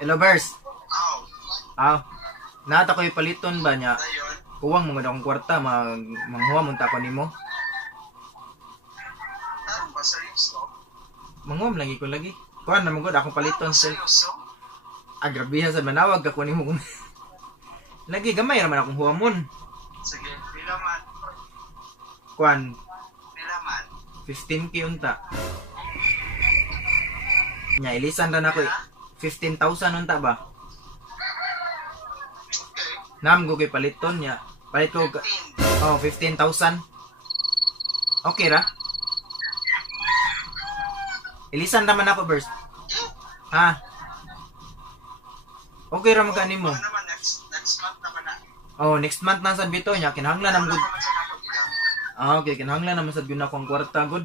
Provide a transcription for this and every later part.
Hello, Bers. Aw. Aw. Nata ko ipaliton ba niya? Dayon. Kuwang mga akong kwarta, manghuwa mo ta ko nimo. Tarong ba seryoso? Manghuwam lagi ko lagi. Kuan na magod akong paliton sel. Seryoso? Agrabiha sa manawag ka ko nimo kung lagi gamay raman akong huwamon. Sige, pila man. Kuan Pila man. 15k unta. Nya ilisan ra nako 15,000 unta ba? Okay. Nam go kay paliton nya. Palit ko 15,000. Okay ra? Ilisan naman ako, Bers. Ha? Okay ra magkani mo. Ano naman, next month naman na. Oh, next month na sad bito nya kinahanglan nam Wala good. pa man sa ako ilang. Okay, kinahanglan naman sad gyud akong kwarta good.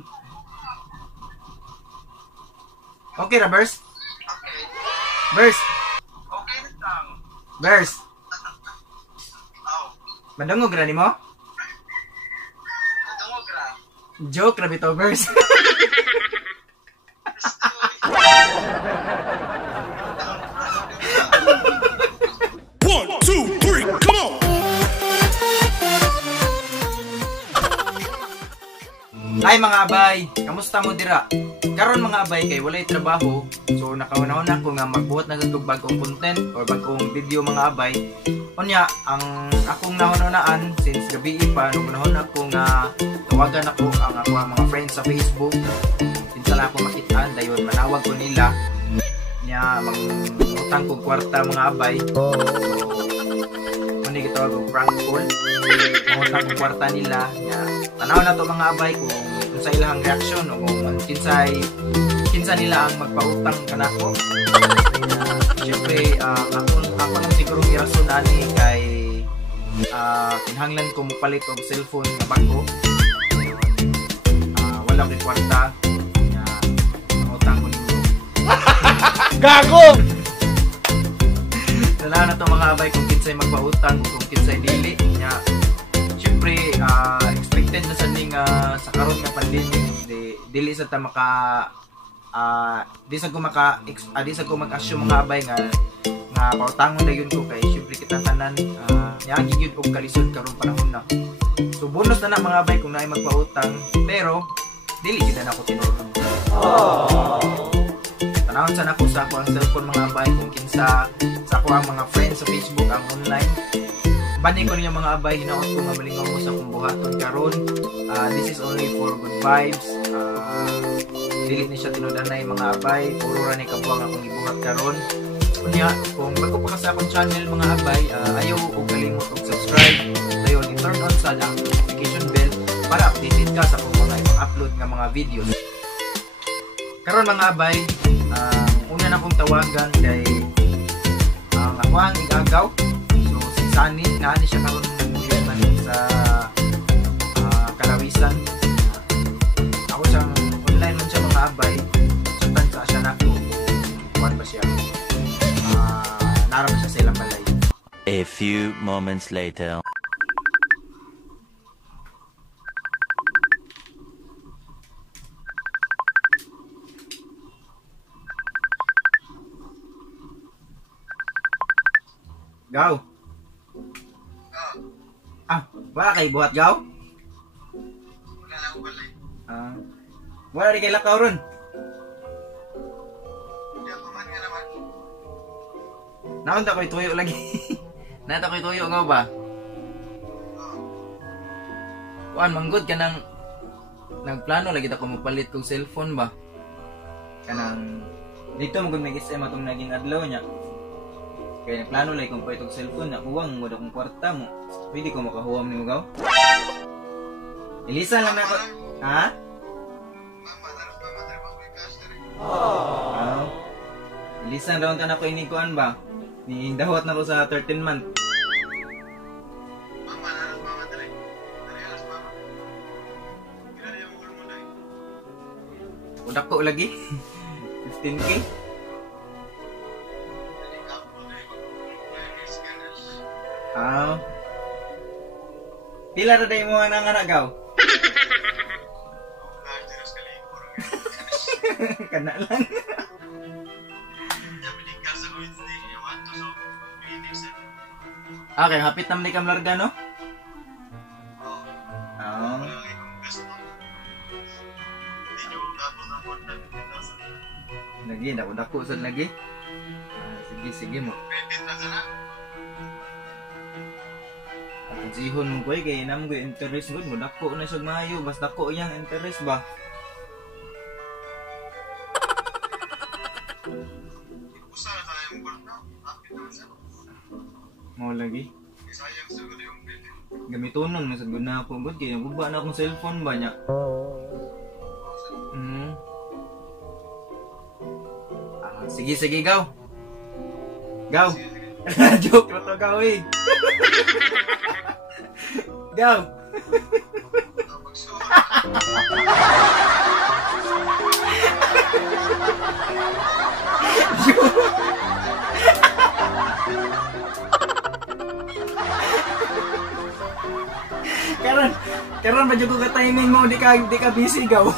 Okay ra, Bers? Okay. Bers, Okay na lang. Bers. Aw. Madungog ra nimo? Nadungog ra. Joke ra bito, Bers. One, two, three, come on! Ay mga abay, kamusta mo dira? Karon mga abay kay walay trabaho, so nakauna ko nga magbuhat na sa bagong content or bagong video mga abay. Unya, ang akong nahununaan since gabi pa nung nahon ako nga tawagan ako ang ako ang mga friends sa Facebook. Pinsala ako makitaan dayon manawag ko nila. Nya mangutang ko kwarta mga abay. So muni gitawag og prank call. Mangutang ko kwarta nila. Nya tanaw na to mga abay kung sa ilang reaksyon o kung kinsa nila ang magpautang kanako. Siyempre, ako lang siguro irason ani kay kinahanglan ko mupalit og cellphone nga bago. Wala ko kwarta. Utang ko nito. Gago! Wala na to mga abay kung kinsay magpautang o kung kinsay dili. Siyempre, expected na sa ning sa karon nga pandemic dili sa ta maka di sa ko mag-assume mga abay nga pautangon dayon ko kay syempre kita tanan yaagi gyud og kalisod karon panahon na. So bonus na mga abay kung naay magpautang pero dili gyud na ako tinulong. Tanawon sa nako sa ako ang cellphone mga abay kung kinsa sa ako ang mga friends sa Facebook ang online. Bani ko niya mga abay, hinaot ko nga malingaw mo sa kong buhaton karon. This is only for good vibes. Dili ni siya tinudanay mga abay, puro ra ni kabuang akong ibuhat karon. Kunya, kung bago pa ka sa akong channel mga abay, ayaw og kalimot og subscribe. Dayon i-turn on sa notification bell para updated ka sa kung mga upload nga mga videos. Karon mga abay, una na akong tawagan kay ako ang igagaw. Sani, naani siya karon nagmuyod man sa Kalawisan. Ako siyang online man siya mga abay. Chatan sa siya nako. Kuwan ba siya? Narap siya sa ilang balay. A few moments later. Gaw. Wala kay buhat gaw? Wala na ako balay. Wala rin kay lakaw ron. Hindi ako man nga naman. Naunta ko'y tuyo lagi. Nata ko'y tuyo gaw ba? Kuan, manggod ka nang nagplano lagi ako magpalit kong cellphone ba? Kanang dito magod nag-SM atong naging adlaw niya. Kaya nagplano lagi kong palit kong cellphone na uwang mo akong kwarta mo. Pwede ko makahuwam ni mo gaw? Ilisan lang na ako. Ha? Mama, naras pa matrabaho ko yung cash na rin. Ilisan raw ka na ko inikuan ba? Nihindahot na ko sa 13 month. Mama, naras pa matray. Naras mama. Kailan yung ulo mo na eh. Udak ko lagi. 15k. Dali ka po na eh. May scanners. Pila na tayo mga nanganagaw? Tiros ka lang yung Kana lang. Sabi ni Casa Wednesday. Okay, hapit naman ni Kam larga, no? Oo. Ah. Wala lagi kong gusto. Hindi nyo tapos ang 150,000. Lagi, dako sad lagi. Sige mo. Credit na ka na. Ang sihon mo koy kay nam ko interest gud mo dako na siya maayo basta dako yang interest ba. Usa na tayo yung gold na. Hapit naman siya. Mo lagi. Sayang sa gold yung credit. Gamitonon na sad gud na ako gud kay guba na akong cellphone ba nya. Sige gaw. Gaw. Joke lang to gaw eh. Gaw. Karon ba ko ka timing mo di ka busy gaw.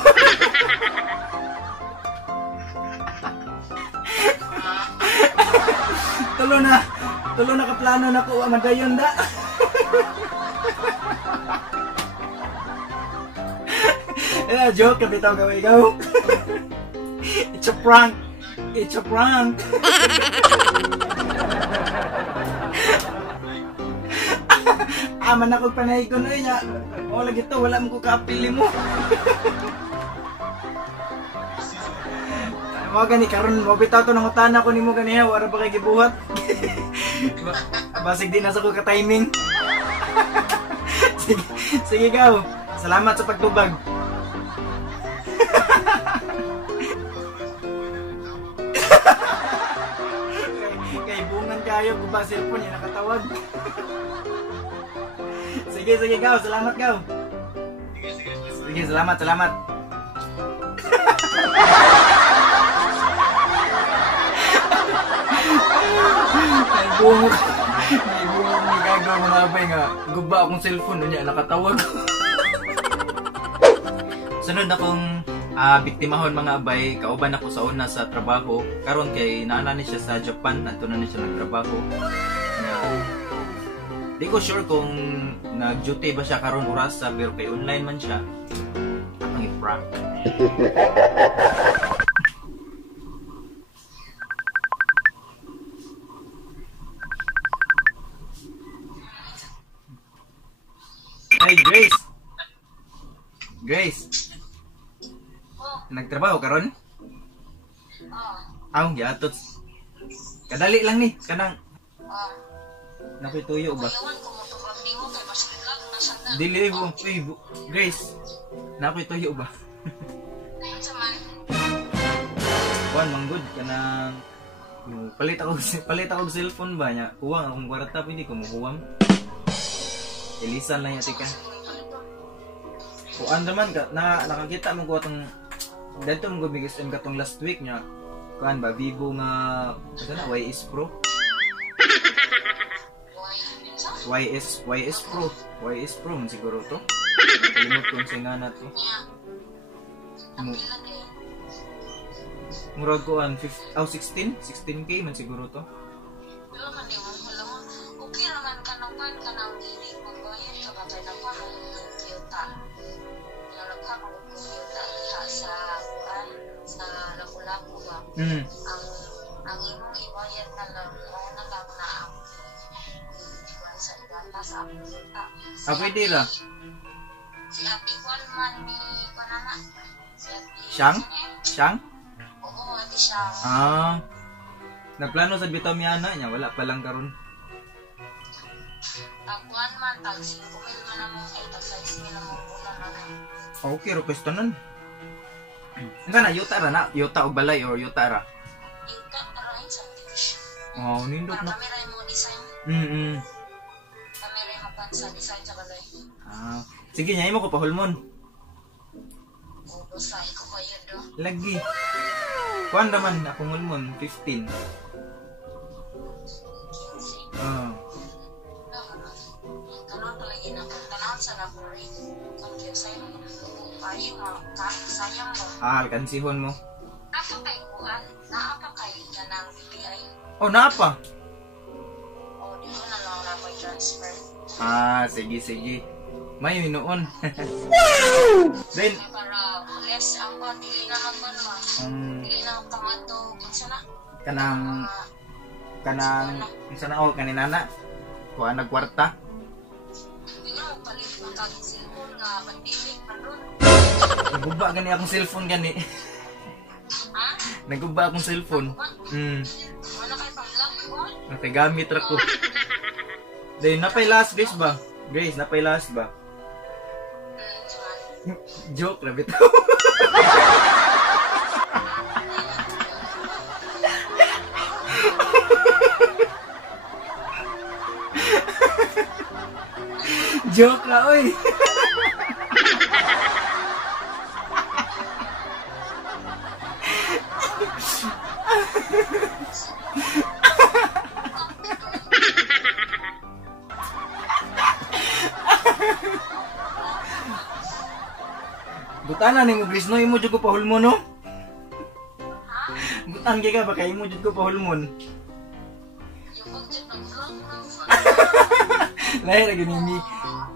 Tulo na kaplano na ko madayon da. Joke ka bitaw gawin gaw. It's a prank. Man ako panay ko noy nya. Wala gito, wala mo ko kaapili mo. Mo gani karon mo bitaw to nang utana ko nimo ganiya wala ba kay gibuhat. Basig din nasa ko ka timing. Sige gaw. Salamat sa pagtubag. Kay bungan kayo ko ba cellphone niya nakatawag. Sige gaw, salamat gaw. Sige, salamat. May bungo may gagaw mga abay nga guba akong cellphone niya nakatawag. Sunod akong biktimahon mga abay, kauban ako sa una sa trabaho karon kay naana ni siya sa Japan, adto na ni siya nagtrabaho. Di ko sure kung nag-duty ba siya karon oras sa pero kay online man siya. Ang i-prank. Hey Grace. Nagtrabaho karon? Giatot. Kadali lang ni, kanang nakoy tuyo ba? Dili mo, Grace. Nakoy tuyo ba? Kuan manggod kanang palit ako cellphone ba nya. Kuwang akong kwarta hindi ko muhuwam. Elisan lang yati ka. Kuan naman ka nakakita mo ko atong dito mo biggest M katong last week nya. Kuan ba Vivo nga sana YS Pro. YS Pro man siguro to. Kalimot kung singa na to. Murag ko an 16k man siguro to. Okay naman kanapan kanang dili magbayad ka batay na pa ng Toyota. Nalagha ko ng Toyota diha sa kuan sa Lapu-Lapu ba. Ang imong ibayad na lang na lang na ang sa ibata sa Toyota. Pwede ra. Si Ate Juan man ni Panana. Si Ate Siyang? Oo, Ate Siyang. Nagplano sa bitaw miana niya, wala pa lang karon. Tagwan man, tag 5,000 man namong tag 6,000 namong bulan na. Okay, request tanan. Nga na, yuta o balay or yuta ra? Yuta, arahin sa division. Nindot na. Kami rin mo design. Kami rin mo pan sa design sa balay. Sige, nyay mo ko pahulmon. Basta, iko kayo do. Lagi. Kuan naman, akong hulmon, 15. Kanon palagi na kung tanawin sa laboratory. Kung kaya sa'yo, payo mo, sayang mo. Alkansihon mo. Napa kay kuan, naapa kay ka ng BPI. Naapa. Dito na lang napay dyan. Sige, sige. May hinuon. Then, Para less ang kon, dili na magkon ma. Dili na kamato, unsa na? kanang isa na kaninana. Kuha nagkwarta. Hindi na palit ang kaging cellphone nga pandemic man ron. Naguba gani akong cellphone gani. Ha? Naguba akong cellphone. Wala kay pang-vlog ko? Nakagamit ra ko. Then, napay last Grace ba? Grace, napay last ba? Joke na bitaw. Joke na, oy. Butana ni mo Grace no, imo jud ko pahulmon no. Butan kay ka ba kay imo jud ko pahulmon. Yung budget ng vlog na.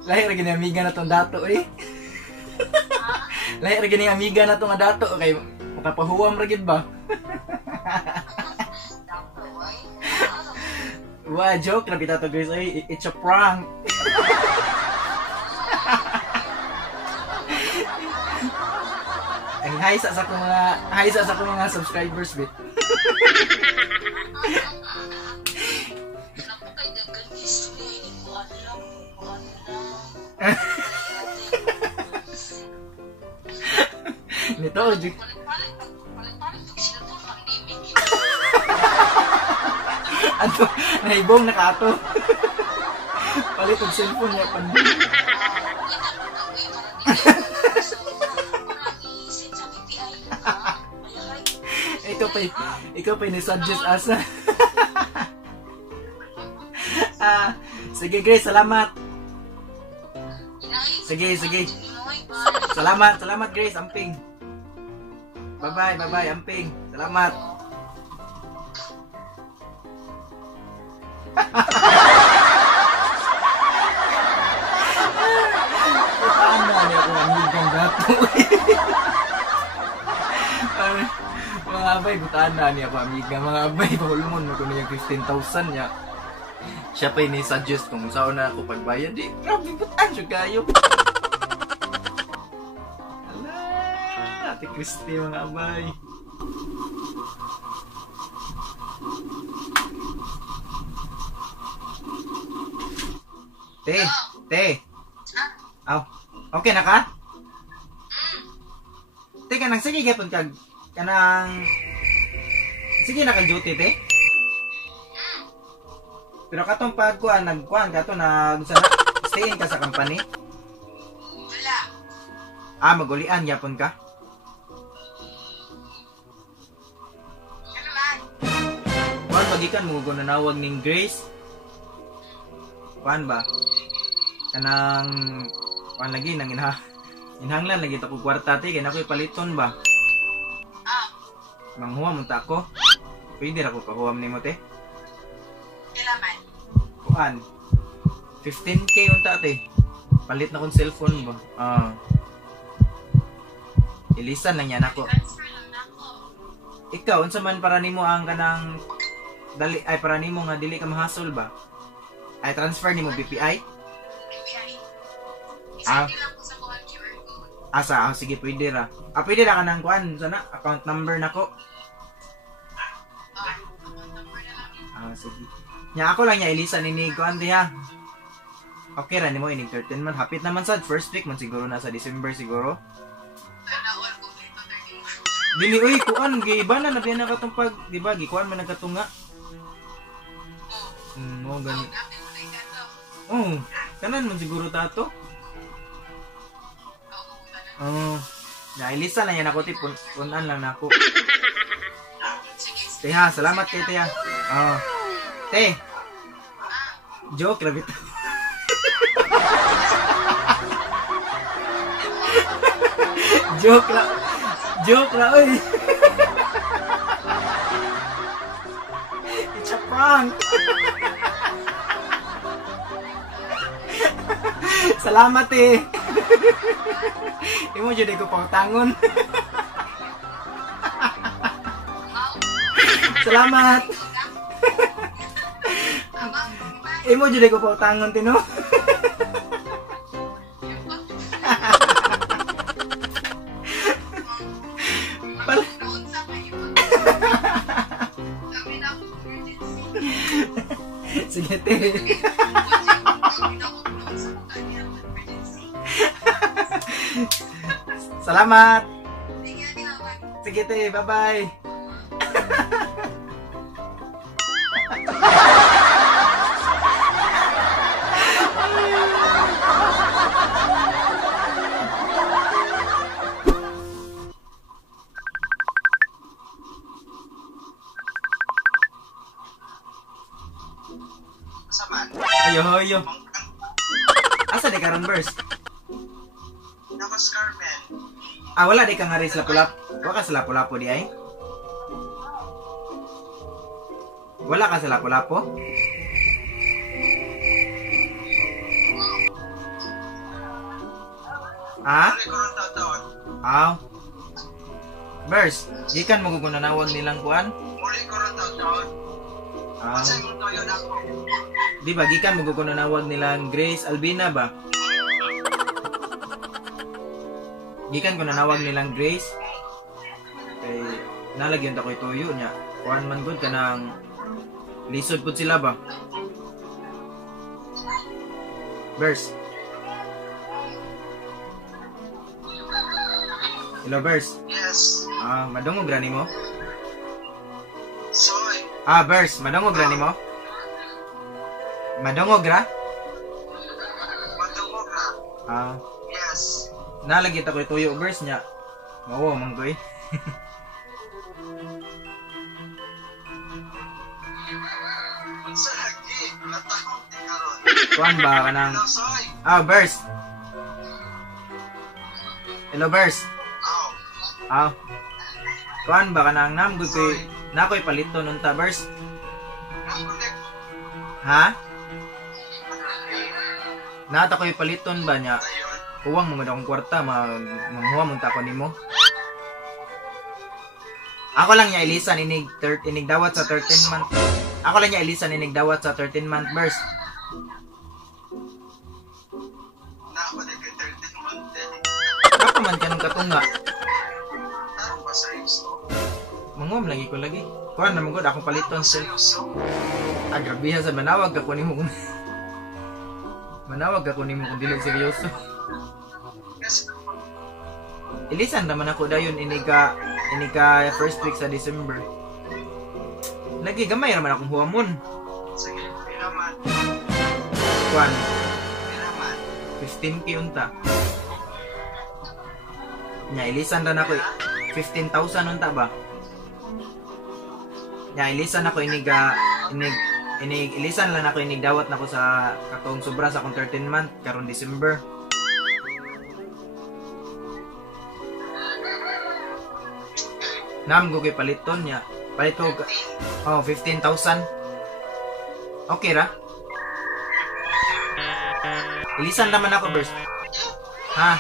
Lahir gini amiga na tong dato eh. Lahir gini amiga na tong dato kay makapahuwam ra gid ba. Wa joke na bitaw to Grace ay it's a prank. Ang hi sa akong mga subscribers bit. Napo kay dagan history, kuan lang. Nito jud Palit-palit pag sila to pandemic. ato naibong nakato. Palit og cellphone niya pandemic. Ikaw pa ni-suggest asa. Sige Grace, salamat. Sige. Salamat Grace, amping. Bye-bye, amping. Salamat. Ano niya ako amigang dato. Mga abay, butana niya pa amiga. Mga abay, bahulmon mo kung niya 15,000 niya. Siya pa ini-suggest kung saan na ako pagbayad. Di, grabe, butan siya kayo. Ala, Ate Christy, mga abay. Te. Aw, okay na ka? Teka nang, sige gapon kag kanang sige na kag-duty te. Pero katong pagkuan nagkuan kato nag stay in ka sa company? Wala. Magulian yapon ka. Ano man? Kuan magikan mo go nanawag ning Grace. Kuan ba? Kanang kuan lagi nang inhanglan lagi ta ko kwarta te kay nakoy paliton ba? Manghuam unta ko. Pwede ra ko pahuam nimo te. Kailangan. Kuan 15k unta te. Palit na kong cellphone ba? Ilisan lang yan ako. Transfer lang na ako. Ikaw unsa man para nimo ang kanang dali ay para nimo nga dili ka mahasol ba? Ay transfer nimo BPI? BPI. Ah. Isang lang ko sa kuha QR code. Asa, sige pwede ra. Pwede ra ka nang kuan sana account number nako. Account number na lang yun. Sige. Nya ako lang niya ilisan ni kuan diha. Okay ra nimo ining 13 man hapit naman sad first week man siguro na sa December siguro. Sana all complete to 13 months. Dili oy kuan giiba na biya na katong pag di ba gikuan man nagkatunga. Mo gani. Natin mo na ikato. Kanan man siguro tato. Oo, Nailisa lang yan ako ti punan lang nako. sige. Teha, salamat kay Teha. Te. Joke ra bitaw. Joke ra oy. It's a prank. Salamat eh. Imo jud ko pautangon. Salamat. Imo jud ko pautangon tino. Sige te. Salamat. Sige te, bye-bye. Saman. Ayo. Asa di karon Burst? Nakos Carmen. Ah, wala di ka nga rin sa lapu-lapu. Wala ka sa lapu-lapu di ay? Wala ka sa lapu-lapu? Ha? Ano ko taon? Aw. Burst, gikan mo gugunanawag nilang kuan? Muli ko taon. Ah. Sa mo toyo na ko. Di ba, gikan mo gugunanawag nilang Grace Albina ba? Gikan ko nanawag nilang Grace. Kay nalagyan ta ko ituyo niya. Kuan man gud kanang lisod pud sila ba? Burst. Hello, Burst. Yes. Ah, madungog ra nimo? Soy. Ah, Burst, madungog ra nimo? Madungog ra? Matungog na. Ah, Yes. nalagyan ta ko ituyo Burst niya. Mao man ko eh. Unsa lagi? Natahog di karon. Kuan ba kanang Hello, Soy. Ah, Burst. Hello, Burst. Aw. Ah. Kuan ba kanang namgud koy nakoy palito nun ta Burst? Nakunik. Ha? Nata koy paliton ba niya? Ayun. Kuwang mo akong kwarta manghuwa mo ta ko nimo. Ako lang niya ilisan inig dawat sa 13 month. Ako lang niya ilisan inig dawat sa 13 month Burst. Nakunik kay 13 month. Ako man kanang katunga. Tarong pa sa iso. Manghuwam lagi ko lagi. Kuan na mangud akong paliton sir. Seryoso. Agrabiha sa manawag ka ko nimo kung manawag ka ko nimo kung dili seryoso. Yes. Ilisan naman ako dayon iniga first week sa December. Lagi gamay naman akong huamon. Sige, pinaman. Kuan, Pinaman. 15k unta. Nya ilisan ra nako 15,000 unta ba? Nya ilisan ako ilisan lang ako inigdawat nako sa katong sobra sa akong 13 month karon December. Nam go kay paliton niya. Palito oh 15,000. Okay ra? Ilisan naman ako Burst. Ha?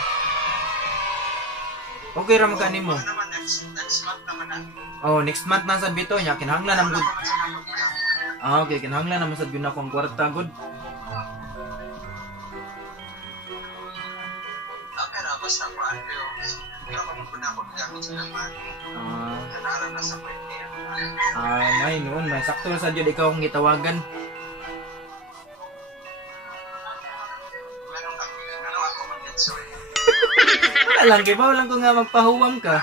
Okay ra man kanimo. Ano naman next month naman na. Oh, next month na sad bito niya kinahanglan nam gud. Sa kapag ka. Ah, okay, kinahanglan naman sad gyud akong kwarta gud. Okay ra, basta ko ano yung hindi ako muna ako gamit sa naman. Ah, Kanaran na sa pwede. may noon, may sakto sa jud ikaw akong gitawagan. Meron ako mag-enjoy. Wala lang, kay bawal lang ko nga magpahuwam ka.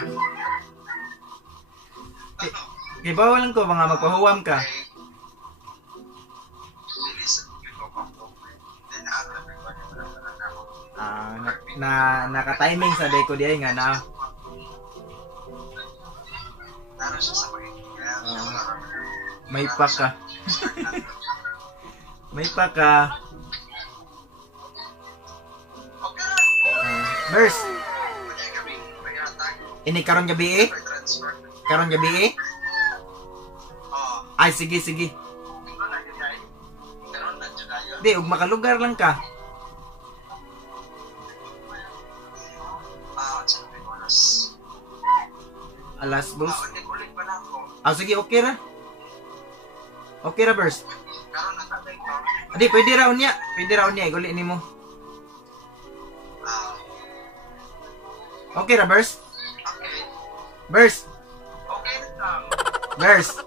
Kay bawal lang ko ba nga magpahuwam ka. Ah, naka-timing sa day ko di ay nga na. Naroon siya sa pag-iingat. May pa ka. May pa ka. Okay na. Burst, Pwede kami pag-iatag. ini karon gabi eh? Transfer. Karon gabi eh? Oo. Ay, sige, sige. Ito na yun ay. Meron na dyan tayo. Di, ug makalugar lang ka. Alas 2. Ulit pa na ako. Ah, sige, okay ra. Okay ra, Bers. Karon natatay ko. Adi, pwede ra unya. Pwede ra unya, iguli nimo. Okay ra, Bers. Okay. Bers. Okay lang. Bers.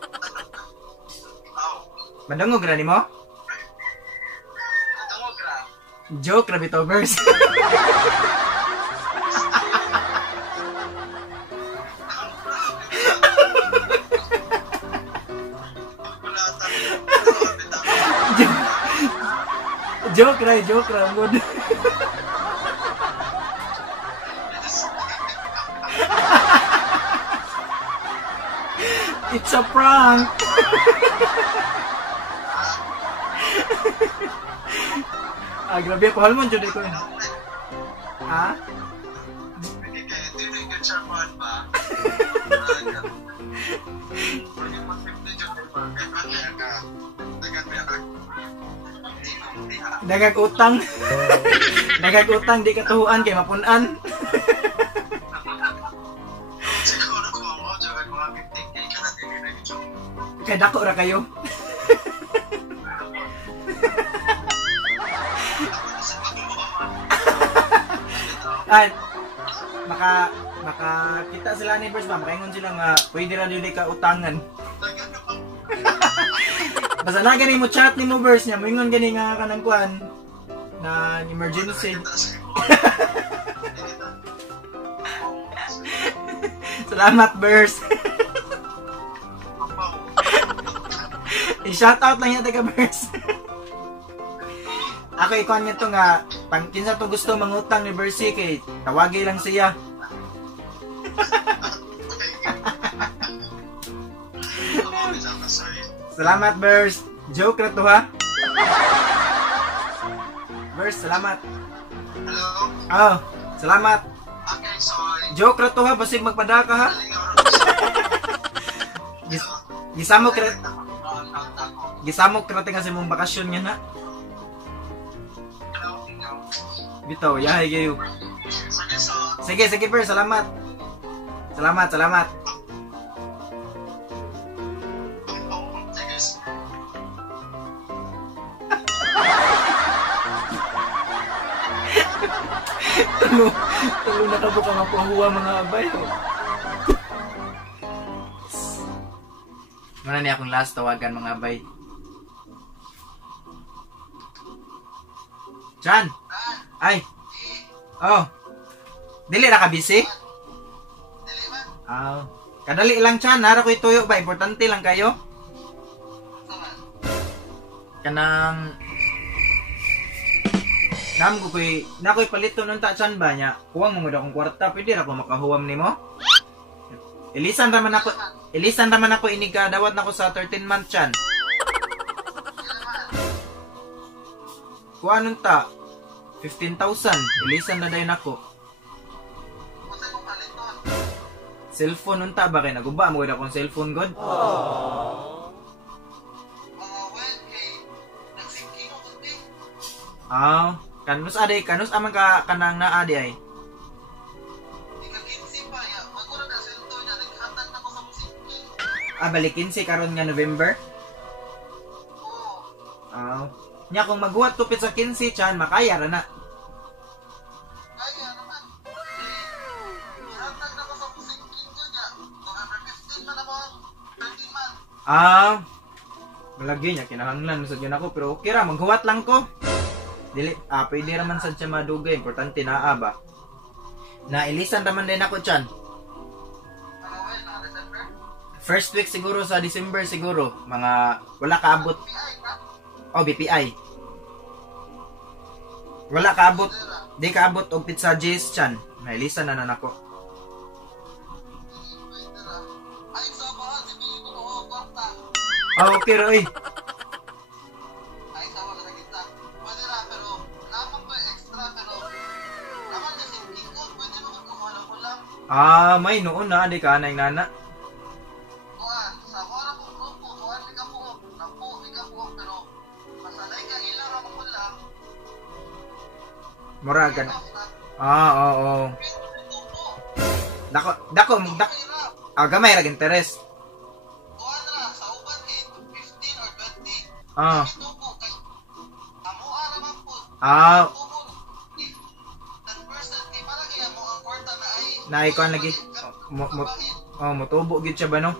Oh. Madungog ra nimo? Tungog ra. Joke ra bitaw, Bers. Joke ra, good. It's a prank. Grabe ako halmon jud ko. Ha? Hindi kayo, hindi ka charman ba? Pwede mag-50 dyan ba? Dagag utang. Dagag utang di katuhuan kay mapunan. Siguro kung ako, dyan mga 50k ka na din na ito. Kay dako ra kayo. Ay, maka kita sila ni Bers ba, makaingon sila nga pwede ra dili ka utangan. Basta na gani mo chat ni mo Bers niya, moingon gani nga kanang kuan na emergency. Salamat Bers. I-shout out lang yata ka Bers. Ako ikuan nito nga, pang kinsa to gusto mangutang ni Bersi kay tawagi lang siya. Salamat Bers. Joke na to ha. Bers, salamat. Hello? Oh, salamat. Okay, sorry. Joke na to ha, basig magpadaka ha. Gisamok ra. Gisamok ra tinga sa imong bakasyon niya na. Bitaw, yahay kayo. Sige, Bers, salamat. Salamat. Tulo na tabo ka mapuhuwa mga abay. Mana ni akong last tawagan mga abay. Chan! Ay! Oh! Dili na ka busy? Kadali lang Chan, nara ko'y tuyo ba? Importante lang kayo? Kanang... Nam ko ko'y... Na ko'y palito nun ta Chan ba niya? Huwag mo akong kwarta, pwede na ko makahuwam ni mo? Ilisan raman ako iniga, dawat na ko sa 13 month Chan. Kuha nun ta? 15,000. Ilisan na dayon ako. Cellphone unta ba kay naguba mo gud akong cellphone god? Kanus aday kanus amang ka kanang naa di ay. Balik 15 karon nga November. Nya kung maghuwat tupit sa 15 Chan, makaya ra na. Kaya naman. Ihatag na ko sa musik kinyo niya. November 15 na naman. 13 months. Malagi niya, kinahanglan sa yun ako. Pero okay ra, maghuwat lang ko. Dili, pwede raman sa siya madugay. Importante na ba? Na ilisan raman din ako Chan. First week siguro sa December siguro. Mga, wala kaabot. BPI. Wala kaabot. Di kaabot og pizza J's Chan. Nailisan na nako. Okay ro eh. May noon na di ka nang nana. Muragan. Oo. Dako gamay ra interest. Kuan ra sa uban kay 15 or 20. Ah. Ito po kay amo ara man po. Ah, Tubo. 10% kay para kay amo ang kwarta na ay naikuan lagi. Motubo gid siya ba no?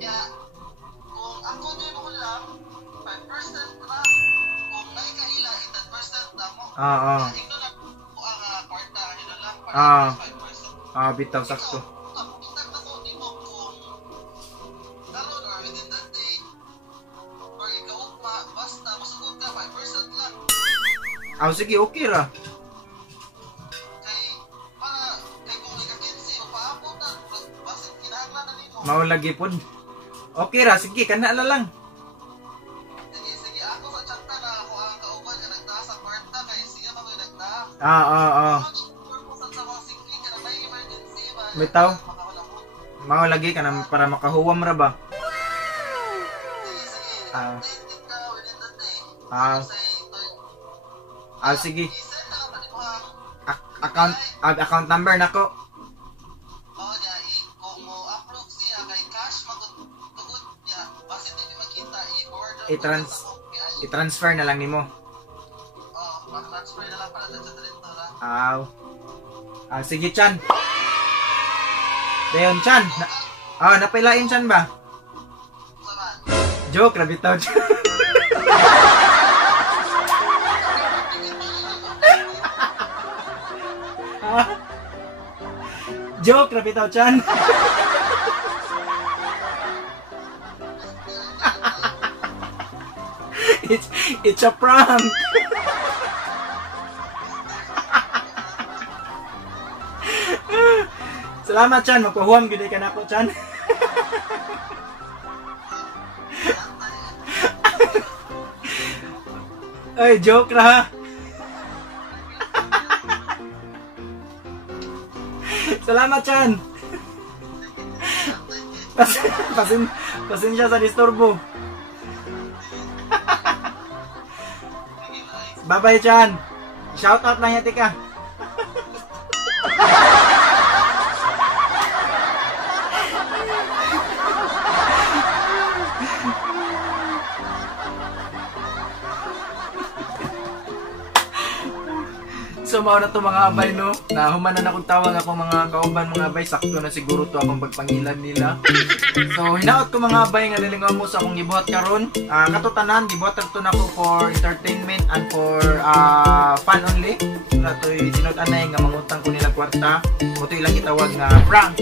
Ya. Kung ako din mo lang 5% ra. Kung naikaila 10% na mo. Ito na po ang kwarta ino lang para 5%. Bitaw sakto. Kita na ko nimo kung karon or within that day or ikaw basta masugod ka 5% lang. Sige, okay ra. Kay para kay kung ika-15 o paabot na basit kinahanglan na nimo. Mao lagi pod. Okay ra, sige kana na lang. Sige ako sa chanta na ako ang kauban nga nagtaas sa kwarta kay siya man nagtaas. Purpose sa mga sikli ka na may emergency ba? Bitaw. Makahulamon. Mao lagi kana para makahuwam ra ba? Sige. Ah. Updated ka within that day. Sige. I-send na ka mo Account number nako. Oh, ya, kung mo approve siya kay cash magtugod niya, basta hindi makita i-order I-transfer na lang nimo. Oh, mag-transfer na lang para sa dito ra. Sige Chan. Dayon Chan. Napailain Chan ba? Saman. Joke, rabitaw Chan. Joke, rabitaw Chan. It's a prank. Salamat Chan, magpahuwam gid ka nako Chan. Ay, joke ra. Salamat Chan. Pasensya sa disturbo. Bye-bye Chan. Shout out lang yati ka. So mao na to mga abay no. Nahumanan akong tawag ako mga kauban mga abay, sakto na siguro to akong pagpangilan nila. So hinaot ko mga abay nga lilingaw mo sa akong gibuhat karon. Katutanan gibuhat to nako for entertainment and for fun only. Na to'y sinod-anay nga mangutang ko nila kwarta. O to ilang gitawag nga prank.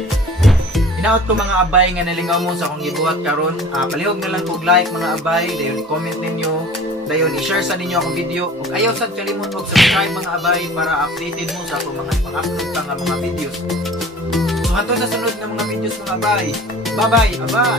Hinaot ko mga abay nga nalingaw mo sa akong gibuhat karon. Palihog na lang kog like mga abay, dayon comment ninyo, dayon i-share sa ninyo akong video. Ug ayaw sad kalimot og subscribe mga abay para updated mo sa akong mga pang-upload pa nga mga videos. So hantod sa sunod nga mga videos mga abay. Bye bye, abay.